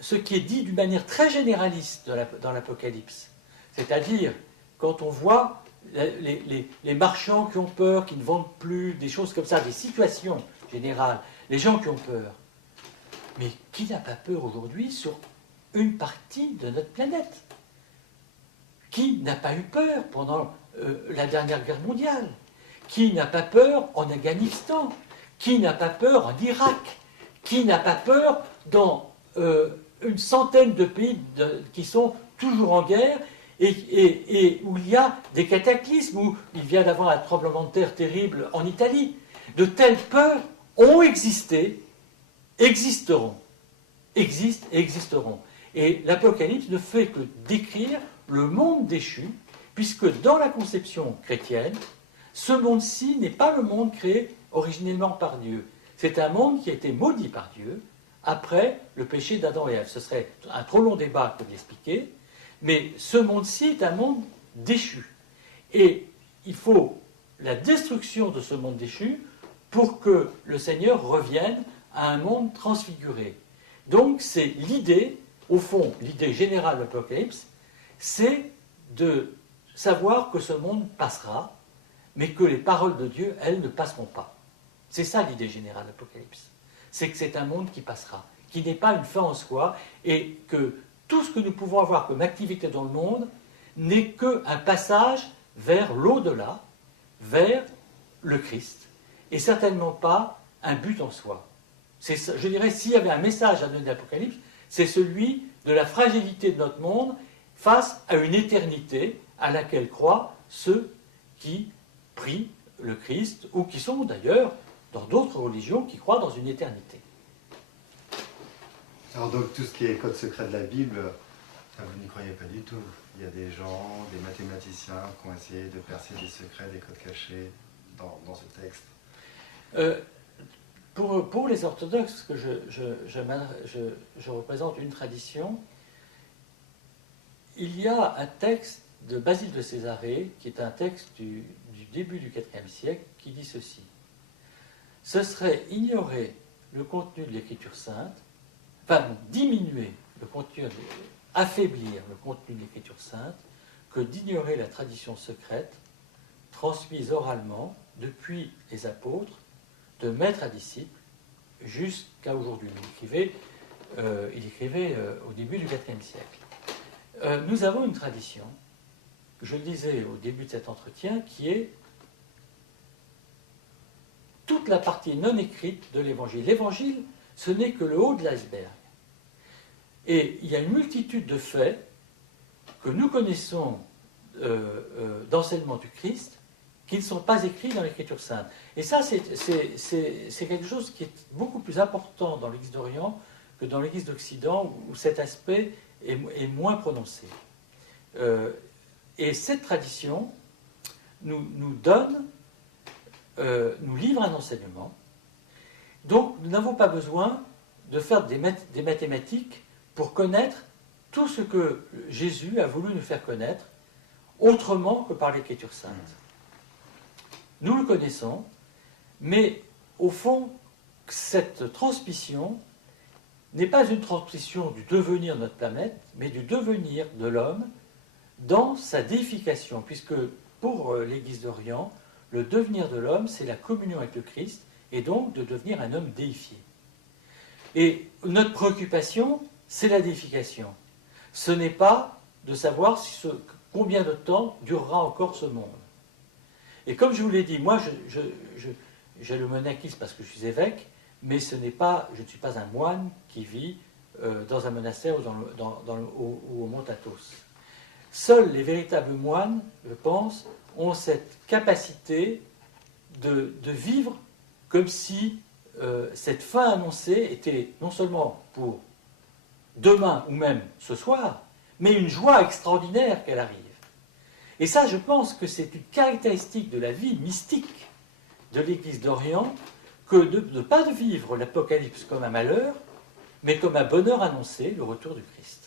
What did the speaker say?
ce qui est dit d'une manière très généraliste dans l'Apocalypse. C'est-à-dire, quand on voit les marchands qui ont peur, qui ne vendent plus, des choses comme ça, des situations générales, les gens qui ont peur. Mais qui n'a pas peur aujourd'hui sur une partie de notre planète? Qui n'a pas eu peur pendant la dernière guerre mondiale? Qui n'a pas peur en Afghanistan? Qui n'a pas peur en Irak? Qui n'a pas peur dans une centaine de pays qui sont toujours en guerre et où il y a des cataclysmes, où il vient d'avoir un tremblement de terre terrible en Italie? De telles peurs ont existé, existeront, existent et existeront. Et l'Apocalypse ne fait que décrire le monde déchu, puisque dans la conception chrétienne, ce monde-ci n'est pas le monde créé originellement par Dieu. C'est un monde qui a été maudit par Dieu après le péché d'Adam et Ève. Ce serait un trop long débat que de l'expliquer, mais ce monde-ci est un monde déchu. Et il faut la destruction de ce monde déchu pour que le Seigneur revienne à un monde transfiguré. Donc c'est l'idée, au fond, l'idée générale de l'Apocalypse, c'est de savoir que ce monde passera, mais que les paroles de Dieu, elles, ne passeront pas. C'est ça l'idée générale de l'Apocalypse. C'est que c'est un monde qui passera, qui n'est pas une fin en soi, et que tout ce que nous pouvons avoir comme activité dans le monde n'est qu'un passage vers l'au-delà, vers le Christ, et certainement pas un but en soi. Je dirais, s'il y avait un message à donner de l'Apocalypse, c'est celui de la fragilité de notre monde face à une éternité à laquelle croient ceux qui prient le Christ, ou qui sont d'ailleurs dans d'autres religions qui croient dans une éternité. Alors donc tout ce qui est code secret de la Bible, vous n'y croyez pas du tout. Il y a des gens, des mathématiciens qui ont essayé de percer des secrets, des codes cachés dans ce texte. Pour les orthodoxes, que je représente une tradition, il y a un texte de Basile de Césarée, qui est un texte du début du IVe siècle, qui dit ceci. Ce serait ignorer le contenu de l'Écriture sainte, enfin diminuer le contenu, affaiblir le contenu de l'Écriture sainte, que d'ignorer la tradition secrète transmise oralement depuis les apôtres, de maître à disciple, jusqu'à aujourd'hui. Il écrivait au début du IVe siècle. Nous avons une tradition, je le disais au début de cet entretien, qui est toute la partie non écrite de l'Évangile. L'Évangile, ce n'est que le haut de l'iceberg. Et il y a une multitude de faits que nous connaissons d'enseignement du Christ qui ne sont pas écrits dans l'Écriture sainte. Et ça, c'est quelque chose qui est beaucoup plus important dans l'Église d'Orient que dans l'Église d'Occident, où cet aspect est moins prononcé. Et cette tradition nous donne, nous livre un enseignement. Donc, nous n'avons pas besoin de faire des mathématiques pour connaître tout ce que Jésus a voulu nous faire connaître, autrement que par l'Écriture sainte. Nous le connaissons, mais au fond, cette transmission n'est pas une transmission du devenir de notre planète, mais du devenir de l'homme dans sa déification, puisque pour l'Église d'Orient, le devenir de l'homme, c'est la communion avec le Christ, et donc de devenir un homme déifié. Et notre préoccupation, c'est la déification. Ce n'est pas de savoir combien de temps durera encore ce monde. Et comme je vous l'ai dit, moi, j'ai le monachisme parce que je suis évêque, mais je ne suis pas un moine qui vit dans un monastère ou au Mont Athos. Seuls les véritables moines, je pense, ont cette capacité de vivre comme si cette fin annoncée était non seulement pour demain ou même ce soir, mais une joie extraordinaire qu'elle arrive. Et ça, je pense que c'est une caractéristique de la vie mystique de l'Église d'Orient que de ne pas vivre l'Apocalypse comme un malheur, mais comme un bonheur annoncé, le retour du Christ.